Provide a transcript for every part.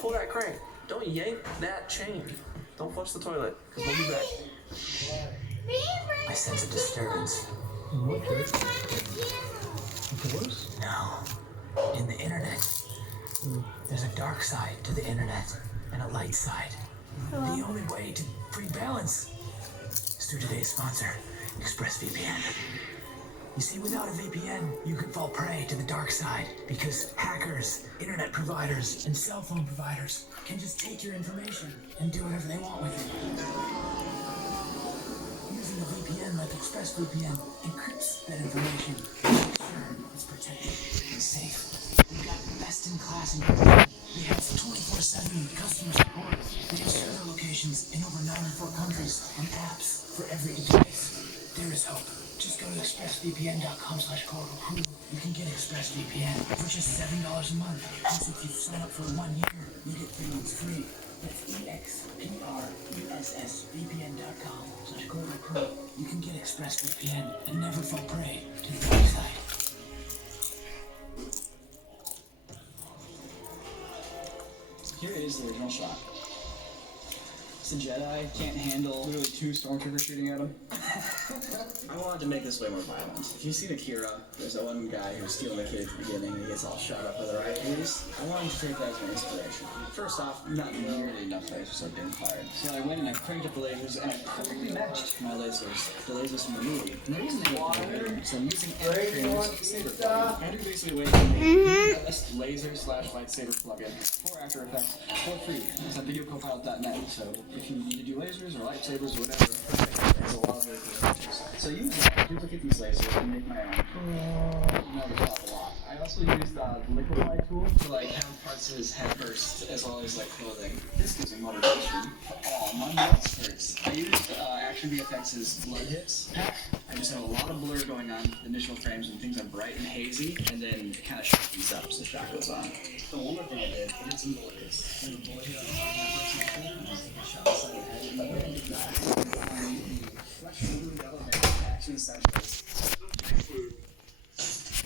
pull that crank. Don't yank that chain. Don't flush the toilet, because we'll be back. I sense a disturbance. What? Doors? No. In the internet. There's a dark side to the internet and a light side. The only way to free balance is through today's sponsor, ExpressVPN. You see, without a VPN, you could fall prey to the dark side because hackers, internet providers, and cell phone providers can just take your information and do whatever they want with it. Using a VPN like ExpressVPN encrypts that information to make sure it's protected and safe. We've got best-in-class encryption. We have 24/7 customer support. We have server locations in over 94 countries and apps for every device. There is hope. Just go to expressvpn.com/code. You can get ExpressVPN for just $7 a month. Plus, if you sign up for 1 year, you get 3 months free. That's expressvpn.com/code. You can get ExpressVPN and never fall prey to the dark side. Here is the original shot. The Jedi can't handle literally 2 stormtroopers shooting at him. I wanted to make this way more violent. If you've seen Akira, there's that one guy who's stealing the kid at the beginning and he gets all shot up by the rifles. I wanted to take that as my inspiration. First off, not nearly enough lasers so getting fired. So I went and I cranked up the lasers and I perfectly matched my lasers, the lasers from the movie. And the reason they look good, so I'm using Anakin's saber plugin. Andrew basically went and made the best laser/lightsaber plugin for After Effects for free. It's at videocopilot.net. So if you need to do lasers or lightsabers or whatever, there's a lot of lasers. So I use that to duplicate these lasers and make my own. Never thought a lot. I also used the liquefy tool to have parts of his head burst as well as clothing. This gives me motivation. Oh, my nuts hurts. I used Action VFX's Blood Hits pack. I just have a lot of blur going on the initial frames when things are bright and hazy, and then it kind of sharpens up as the shot goes on. The one more thing I did, I did some bullet hits. And the bullet hit on the shot inside the head, and then I did that. Flesh movement elevator action essentials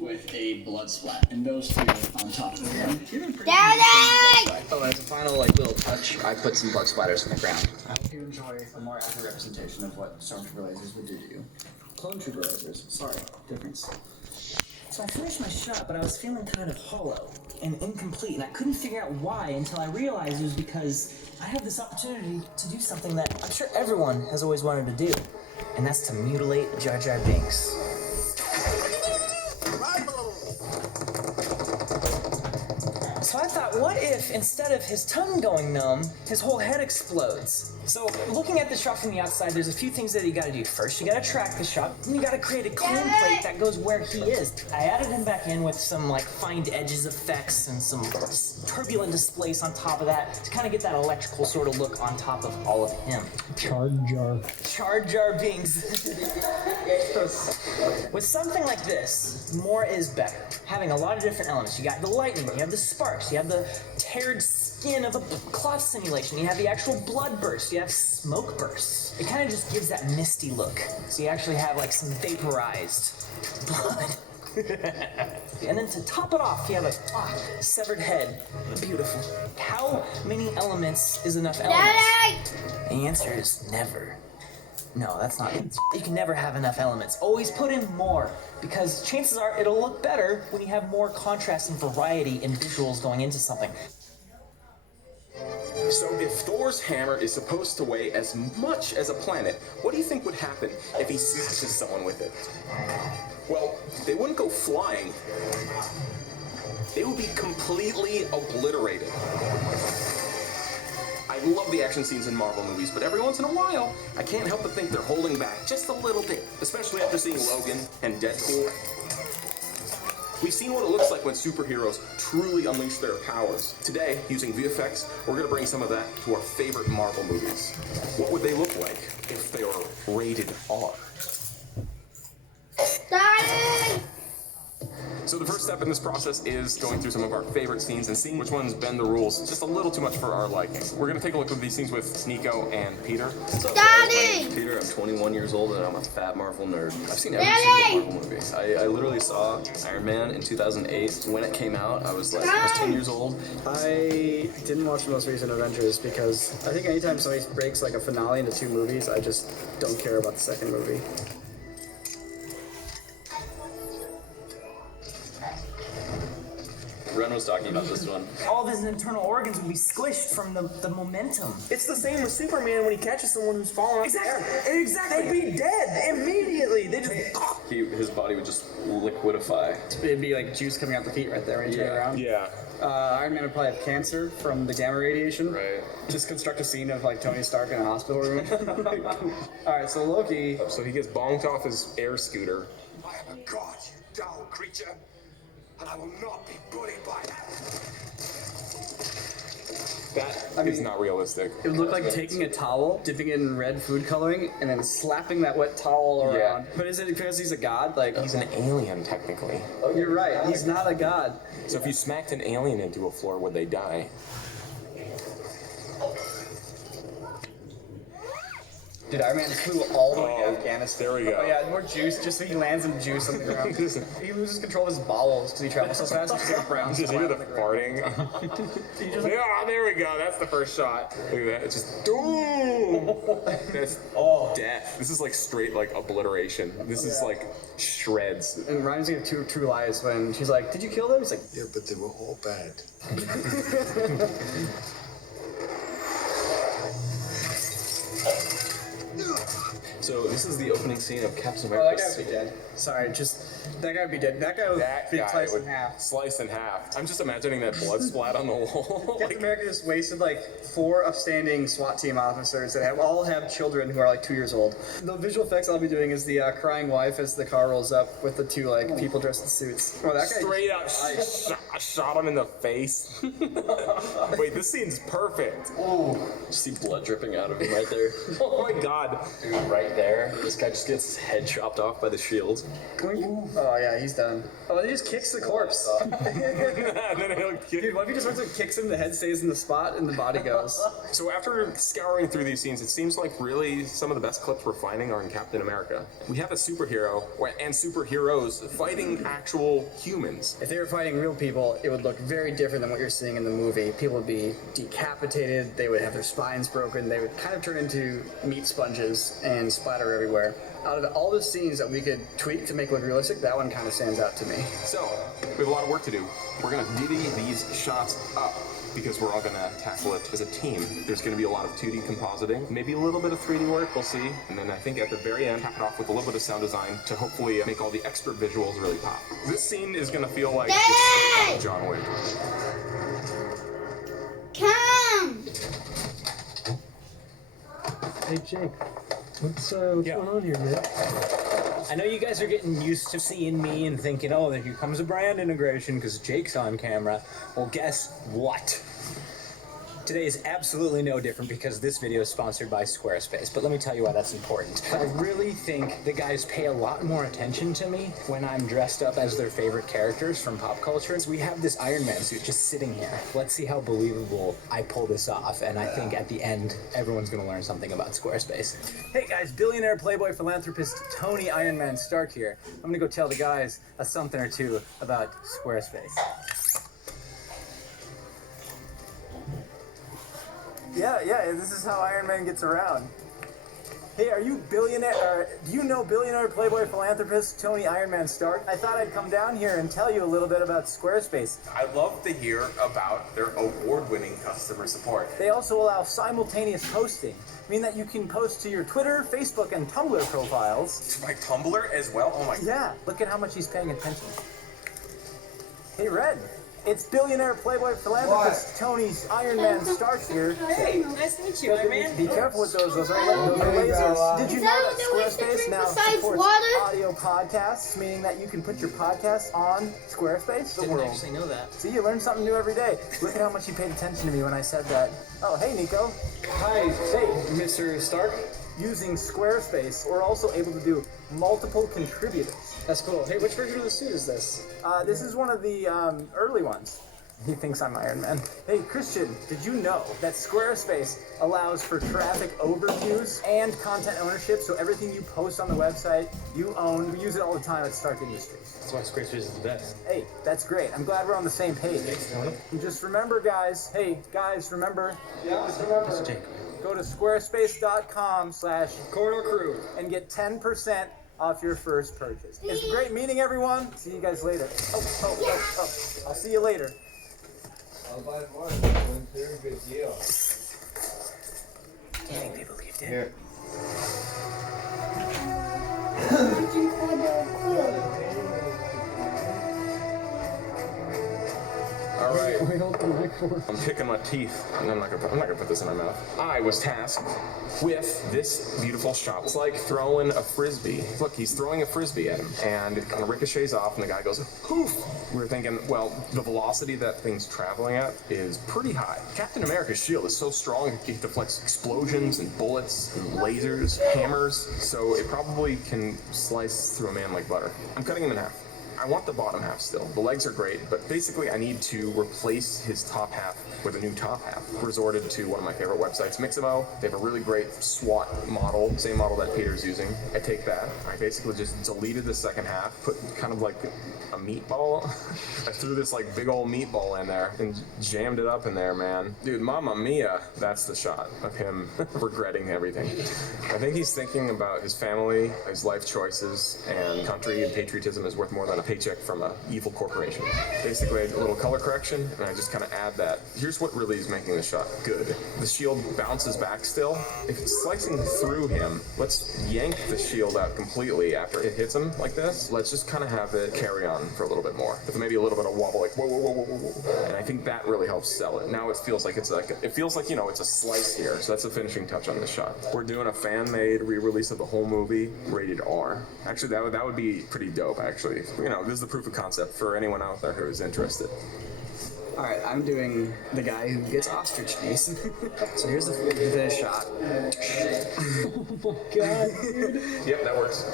with a blood splat, and those 2 on top of them. Oh, as a final little touch, I put some blood splatters on the ground. I hope you enjoy a more accurate representation of what Stormtrooper lasers would do to you. Clone Trooper lasers, sorry, difference. So I finished my shot, but I was feeling kind of hollow and incomplete, and I couldn't figure out why until I realized it was because I had this opportunity to do something that I'm sure everyone has always wanted to do, and that's to mutilate Jar Jar Binks. So I thought, what if instead of his tongue going numb, his whole head explodes? So looking at the shot from the outside, there's a few things that you gotta do. First, you gotta track the shot, and you gotta create a clone plate that goes where he is. I added him back in with some find edges effects and some turbulent displace on top of that to kind of get that electrical sort of look on top of all of him. Jar Jar. Jar Jar Binks. With something like this, more is better. Having a lot of different elements. You got the lightning, you have the sparks, you have the teared skin of a cloth simulation, you have the actual blood burst, you have smoke bursts. It kind of just gives that misty look. So you actually have some vaporized blood. And then to top it off, you have a severed head. Beautiful. How many elements is enough elements? The answer is never. No, that's not it. You can never have enough elements. Always put in more, because chances are it'll look better when you have more contrast and variety in visuals going into something. So if Thor's hammer is supposed to weigh as much as a planet, what do you think would happen if he smashes someone with it? Well, they wouldn't go flying. They would be completely obliterated. I love the action scenes in Marvel movies, but every once in a while, I can't help but think they're holding back just a little bit, especially after seeing Logan and Deadpool. We've seen what it looks like when superheroes truly unleash their powers. Today, using VFX, we're going to bring some of that to our favorite Marvel movies. What would they look like if they were rated R? Daddy! So the first step in this process is going through some of our favorite scenes and seeing which ones bend the rules just a little too much for our liking. We're gonna take a look at these scenes with Nico and Peter. Daddy! Peter, I'm 21 years old and I'm a fat Marvel nerd. I've seen every Daddy! single Marvel movie. I literally saw Iron Man in 2008. When it came out, I was 10 years old. I didn't watch the most recent Avengers because I think anytime somebody breaks like a finale into 2 movies, I just don't care about the second movie. Ren was talking about this one. All of his internal organs will be squished from the momentum. It's the same with Superman when he catches someone who's falling off the air. Exactly. They'd be dead immediately. They just. His body would just liquidify. It'd be like juice coming out the feet right there when you turn around. Yeah. Iron Man would probably have cancer from the gamma radiation. Right. Just construct a scene of like Tony Stark in a hospital room. Alright, so Loki. So he gets bonked off his air scooter. I am a god, you dull creature, and I will not be bullied by that. That is not realistic. It would look like taking a towel, dipping it in red food coloring, and then slapping that wet towel around. Yeah. But is it because he's a god? Like, He's an alien, technically. you're right. He's not a god. So if you smacked an alien into a floor, would they die? Dude, Iron Man flew all the way to Afghanistan. there we go. Oh yeah, more juice, just so he lands in juice on the ground. He loses control of his bowels because he travels so fast. He's like a brown Just splat hear the on the ground. farting. He just like, Yeah, there we go. That's the first shot. Look at that. It's just boom. That's death. This is like straight like obliteration. This is like shreds. and it reminds me of Two True Lies when she's like, "Did you kill them?" He's like, Yeah, but they were all bad. So this is the opening scene of Captain "Oh, that America. guy would be dead." Sorry, that guy would be dead. That guy would be sliced in half. Sliced in half. I'm just imagining that blood splat on the wall. Captain America just wasted like 4 upstanding SWAT team officers that all have children who are like 2 years old. The visual effects I'll be doing is the crying wife as the car rolls up with the 2 like people dressed in suits. Oh, that guy Straight up shot him in the face. Wait, this scene's perfect. Just see blood dripping out of him right there. Oh my god. Dude, right there. This guy just gets his head chopped off by the shield. Oh yeah, he's done. Oh, he just kicks the corpse. And then he'll kick. Dude, what if he just runs and kicks him, the head stays in the spot, and the body goes? So after scouring through these scenes, it seems like really some of the best clips we're finding are in Captain America. We have a superhero and superheroes fighting actual humans. If they were fighting real people, it would look very different than what you're seeing in the movie. People would be decapitated, they would have their spines broken, they would kind of turn into meat sponges and splatter everywhere. Out of all the scenes that we could tweak to make look realistic, that one kind of stands out to me. So, we have a lot of work to do. We're gonna divvy these shots up because we're all gonna tackle it as a team. There's gonna be a lot of 2D compositing, maybe a little bit of 3D work, we'll see. And then I think at the very end, cap it off with a little bit of sound design to hopefully make all the extra visuals really pop. This scene is gonna feel like it's straight out of John Wick. Come! Hey, Jake. What's going on here, man? I know you guys are getting used to seeing me and thinking, oh, here comes a brand integration because Jake's on camera. Well, guess what? Today is absolutely no different because this video is sponsored by Squarespace, but let me tell you why that's important. I really think the guys pay a lot more attention to me when I'm dressed up as their favorite characters from pop culture. We have this Iron Man suit just sitting here. Let's see how believable I pull this off, and I think at the end, everyone's gonna learn something about Squarespace. Hey guys, billionaire playboy philanthropist Tony Iron Man Stark here. I'm gonna go tell the guys a something or two about Squarespace. Yeah, this is how Iron Man gets around. Hey, are you billionaire, do you know billionaire playboy philanthropist Tony Iron Man Stark? I thought I'd come down here and tell you a little bit about Squarespace. I'd love to hear about their award-winning customer support. They also allow simultaneous posting, meaning that you can post to your Twitter, Facebook, and Tumblr profiles. To my Tumblr as well? Oh my. Yeah, look at how much he's paying attention. Hey, Red. It's billionaire playboy philanthropist Tony's Iron Man Stark here. Hey, nice to meet you, Iron Man. Be careful with those are lasers. Did you know that Squarespace now supports audio podcasts, meaning that you can put your podcast on Squarespace? Didn't actually know that. See, you learn something new every day. Look at how much you paid attention to me when I said that. Oh, hey, Nico. Hi, Hey, Mr. Stark. using Squarespace, we're also able to do multiple contributors. That's cool. Hey, which version of the suit is this? This is one of the early ones. He thinks I'm Iron Man. Hey, Christian, did you know that Squarespace allows for traffic overviews and content ownership? So everything you post on the website, you own. We use it all the time at Stark Industries. That's why Squarespace is the best. Hey, that's great. I'm glad we're on the same page. And just remember, guys. Hey, guys, remember. Yeah, remember. Go to squarespace.com/Corridor Crew and get 10% off your first purchase. It's great meeting everyone. See you guys later. Oh. I'll see you later. I'll buy one. Very good deal. Do you think they believed it? Here. All right. We hold the mic for. I'm picking my teeth, and I'm not gonna put this in my mouth. I was tasked with this beautiful shot. It's like throwing a frisbee. Look, he's throwing a frisbee at him, and it kind of ricochets off, and the guy goes, poof! We were thinking, well, the velocity that thing's traveling at is pretty high. Captain America's shield is so strong, it deflects explosions and bullets and lasers, hammers, so it probably can slice through a man like butter. I'm cutting him in half. I want the bottom half still. The legs are great, but basically I need to replace his top half with a new top half. Resorted to one of my favorite websites, Mixamo. They have a really great SWAT model, same model that Peter's using. I take that. I basically just deleted the second half, put kind of like a meatball. I threw this like big old meatball in there and jammed it up in there, man. Dude, Mamma Mia, that's the shot of him regretting everything. I think he's thinking about his family, his life choices, and country and patriotism is worth more than a paycheck from an evil corporation. Basically, a little color correction, and I just kind of add that. Here's what really is making the shot good. The shield bounces back still. If it's slicing through him, let's yank the shield out completely after it hits him like this. Let's just kind of have it carry on for a little bit more. With maybe a little bit of wobble, like whoa, whoa, whoa, whoa, whoa. And I think that really helps sell it. Now it feels like it's you know, it's a slice here. So that's the finishing touch on this shot. We're doing a fan-made re-release of the whole movie, rated R. Actually, that would be pretty dope, actually. You know, this is the proof of concept for anyone out there who is interested. Alright, I'm doing the guy who gets ostrich knees. So here's the finished shot. Oh my god, dude. Yep, that works.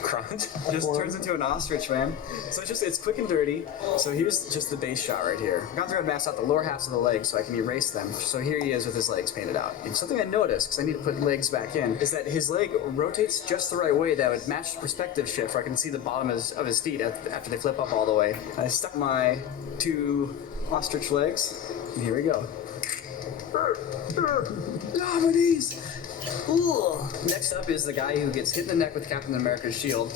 Crunch. Just turns into an ostrich, man. So it's quick and dirty. So here's just the base shot right here. I've gone through and masked out the lower halves of the legs so I can erase them. So here he is with his legs painted out. And something I noticed, because I need to put legs back in, is that his leg rotates just the right way that would match the perspective shift where I can see the bottom of his feet after they flip up all the way. I stuck my 2 ostrich legs, and here we go. Ah, my knees! Ooh. Next up is the guy who gets hit in the neck with Captain America's shield.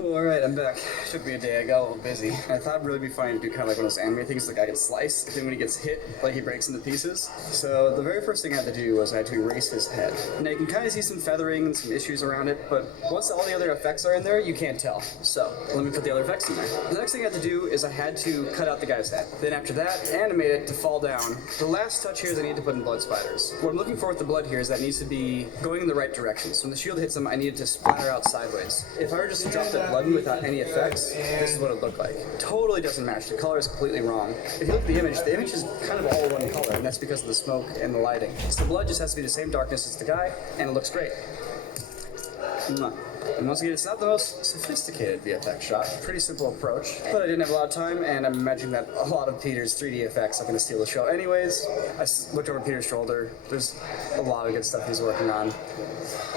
Alright, I'm back. Took me a day, I got a little busy. I thought it'd really be fun to do kind of like one of those anime things, the guy gets sliced, and then when he gets hit, like he breaks into pieces. So the very first thing I had to do was I had to erase his head. Now you can kind of see some feathering and some issues around it, but once all the other effects are in there, you can't tell. So let me put the other effects in there. The next thing I had to do is I had to cut out the guy's head. Then after that, animate it to fall down. The last touch here is I need to put in blood spiders. What I'm looking for with the blood here is that it needs to be going in the right direction. So when the shield hits him, I need it to splatter out sideways. If I were just to drop the blood without any effects, this is what it looked like. Totally doesn't match. The color is completely wrong. If you look at the image is kind of all one color, and that's because of the smoke and the lighting. So the blood just has to be the same darkness as the guy, and it looks great. And once again, it's not the most sophisticated VFX shot. Pretty simple approach. But I didn't have a lot of time, and I'm imagining that a lot of Peter's 3D effects are going to steal the show anyways. I looked over Peter's shoulder. There's a lot of good stuff he's working on.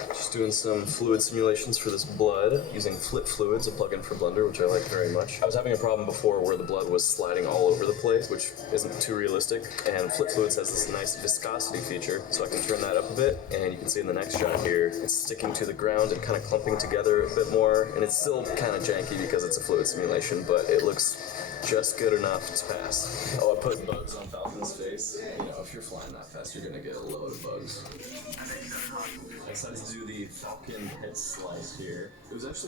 Just doing some fluid simulations for this blood, using Flip Fluids, a plugin for Blender, which I like very much. I was having a problem before where the blood was sliding all over the place, which isn't too realistic, and Flip Fluids has this nice viscosity feature, so I can turn that up a bit, and you can see in the next shot here, it's sticking to the ground and kind of clumping together a bit more, and it's still kind of janky because it's a fluid simulation, but it looks just good enough to pass. Oh, I put bugs on Falcon's face. You know, if you're flying that fast, you're gonna get a load of bugs. I decided to do the Falcon head slice here. It was actually